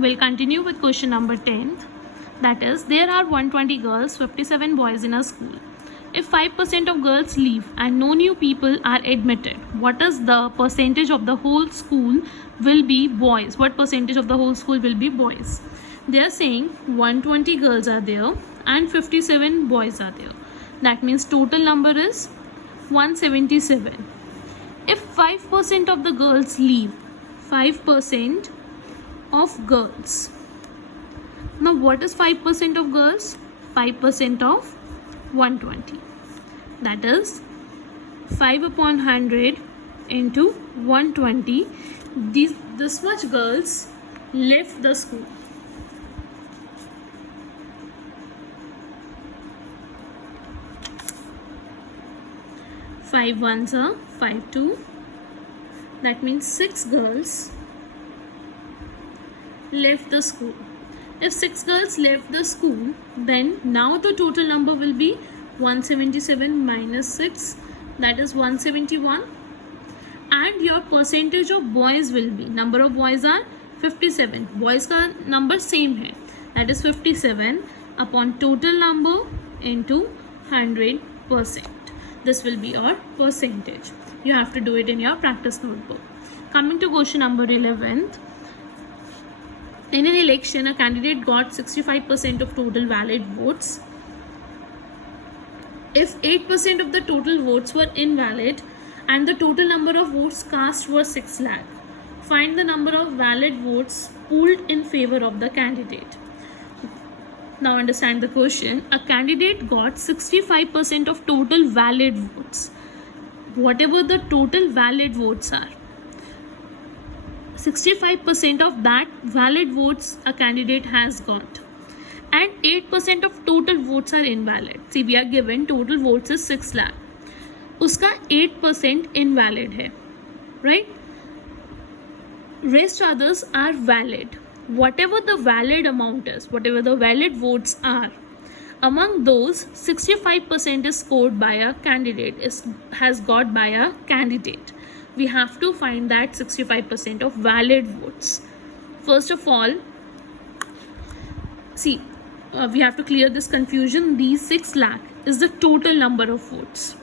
We'll continue with question number 10. That is, there are 120 girls, 57 boys in a school. If 5% of girls leave and no new people are admitted, what is the percentage of the whole school will be boys? What percentage of the whole school will be boys? They are saying 120 girls are there and 57 boys are there. That means total number is 177. If 5% of the girls leave, 5% of girls. Now what is 5% of girls? 5% of 120. That is 5 upon 100 into 120. This much girls left the school. Five ones are 5 2. That means 6 girls left the school. If 6 girls left the school, then now the total number will be 177 minus 6, that is 171, and your percentage of boys will be, number of boys are 57, boys का number same है, that is 57 upon total number into 100%. This will be your percentage. You have to do it in your practice notebook. Coming to question number 11. In an election, a candidate got 65% of total valid votes. If 8% of the total votes were invalid and the total number of votes cast was 6 lakh, find the number of valid votes pooled in favor of the candidate. Now understand the question. A candidate got 65% of total valid votes. Whatever the total valid votes are, 65% of that valid votes a candidate has got, and 8% of total votes are invalid. See, we are given total votes is 6 lakh. उसका 8% invalid है, right? Rest others are valid. Whatever the valid amount is, whatever the valid votes are, among those 65% is scored by a candidate, has got by a candidate. We have to find that 65% of valid votes. First of all, see, we have to clear this confusion. These 6 lakh is the total number of votes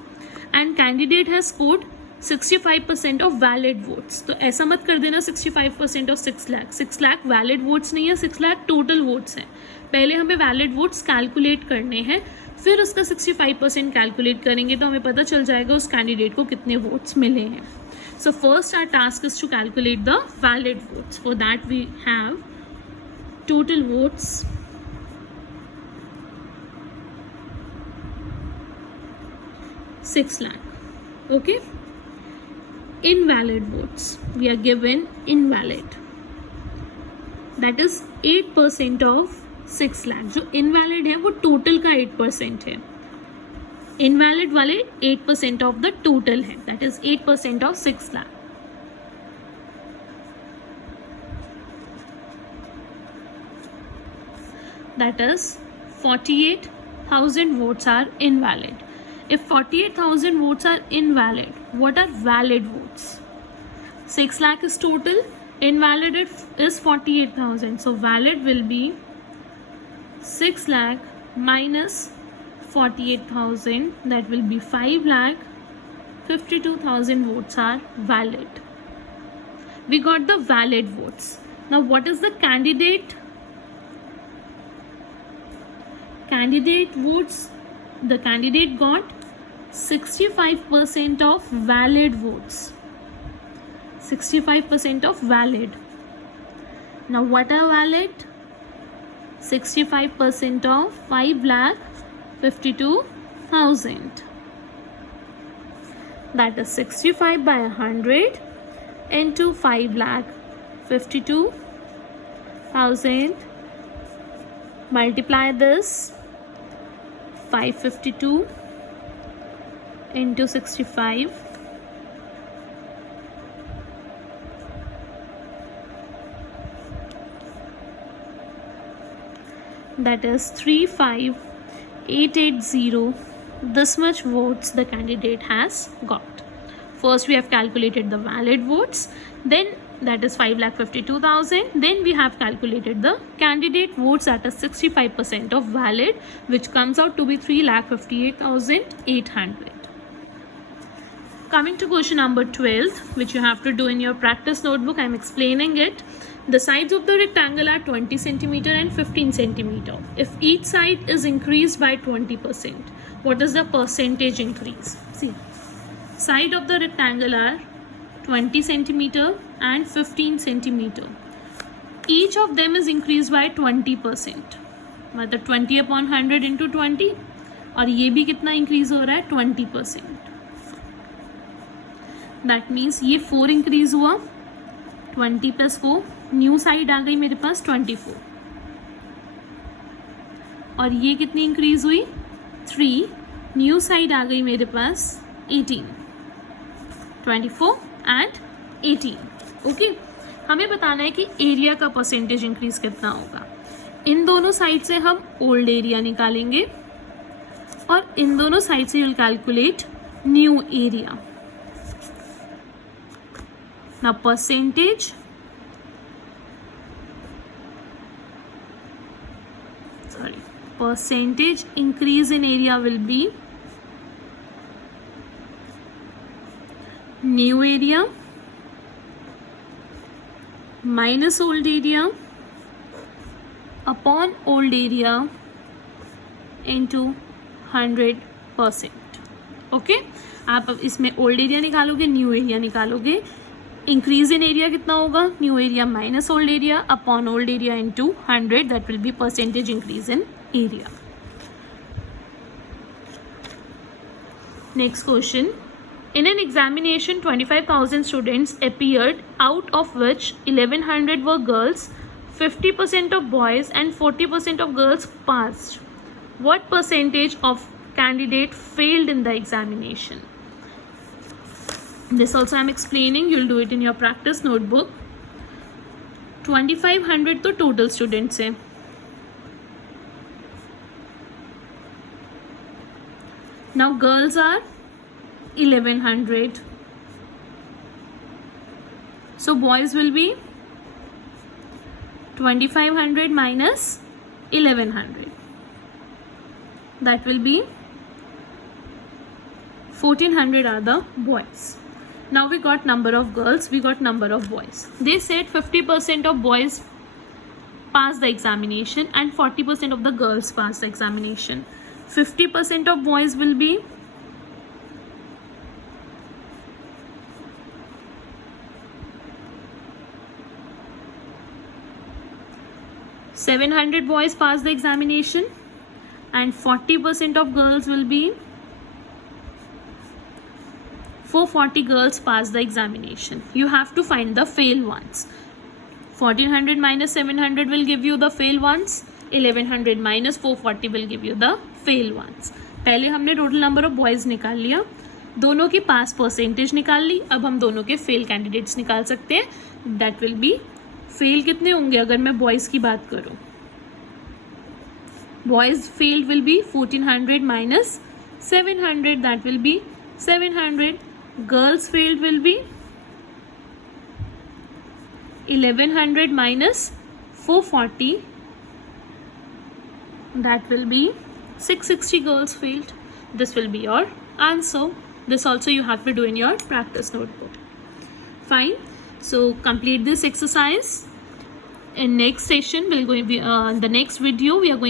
and candidate has scored 65% of valid votes. तो ऐसा मत कर देना 65% of 6 lakh. 6 lakh valid votes नहीं है, 6 lakh total votes हैं. पहले हमें valid votes calculate करने हैं, फिर उसका 65% calculate करेंगे तो हमें पता चल जाएगा उस candidate को कितने votes मिले हैं. So first our task is to calculate the valid votes. For that we have total votes (6 lakh). Okay. Invalid votes. We are given invalid. That is 8% of 6 lakh. जो invalid है वो total का 8% है. Invalid वाले 8% of the total है. That is 8% of 6 lakh. That is 48,000 votes are invalid. If 48,000 votes are invalid, what are valid votes? 6 lakh is total, invalid is 48,000. So valid will be 6 lakh minus 48,000, that will be 5 lakh 52,000 votes are valid. We got the valid votes. Now what is the candidate? Candidate votes. The candidate got 65% of valid votes. 65% of valid. Now what are valid? 65% of 5 lakh 52,000. That is 65 by 100 into 5 lakh 52,000. Multiply this. 552 into 65, that is 35880. This much votes the candidate has got. First we have calculated the valid votes, then that is 5,52,000. Then we have calculated the candidate votes at a 65% of valid, which comes out to be 3,58,800. Coming to question number 12, which you have to do in your practice notebook, I am explaining it. The sides of the rectangle are 20 centimeter and 15 centimeter. If each side is increased by 20%, what is the percentage increase? See, side of the rectangle are 20 centimeter and 15 centimeter. Each of them is increased by 20%. मतलब 20 upon 100 into 20, और ये भी कितना increase हो रहा है? 20%. That means ये 4 increase हुआ, 20 plus 4, न्यू साइड आ गई मेरे पास 24, और ये कितनी इंक्रीज हुई? 3, न्यू साइड आ गई मेरे पास 18, 24 एंड 18. ओके, हमें बताना है कि एरिया का परसेंटेज इंक्रीज कितना होगा. इन दोनों साइड से हम ओल्ड एरिया निकालेंगे और इन दोनों साइड से you will calculate new area. Now percentage increase in area will be new area minus old area upon old area into 100%. Okay, आप अब इसमें ओल्ड एरिया निकालोगे, न्यू एरिया निकालोगे. इंक्रीज इन एरिया कितना होगा? New area minus old area upon old area into 100. That will be percentage increase in area. Next question. In an examination, 25,000 students appeared, out of which 1,100 were girls, 50% of boys and 40% of girls passed. What percentage of candidate failed in the examination? This also I am explaining. You will do it in your practice notebook. 2,500 तो total students है. Now girls are 1,100. So boys will be 2,500 minus 1,100. That will be 1,400 are the boys. Now we got number of girls, we got number of boys. They said 50% of boys pass the examination and 40% of the girls pass the examination. 50% of boys will be 700 boys pass the examination and 40% of girls will be 440 girls pass the examination. You have to find the fail ones. 1400 minus 700 will give you the fail ones. 1100 minus 440 will give you the fail ones. पहले हमने total number of boys निकाल लिया, दोनों की पास percentage निकाल ली. अब हम दोनों के फेल कैंडिडेट्स निकाल सकते हैं. दैट विल बी, फेल कितने होंगे अगर मैं बॉयज़ की बात करूँ? Boys failed will be 1400 minus 700, that will be 700. Girls failed will be 1100 minus 440, that will be 660 girls failed. This will be your answer. This also you have to do in your practice notebook. Fine. So complete this exercise. In next session, we'll go the next video we are going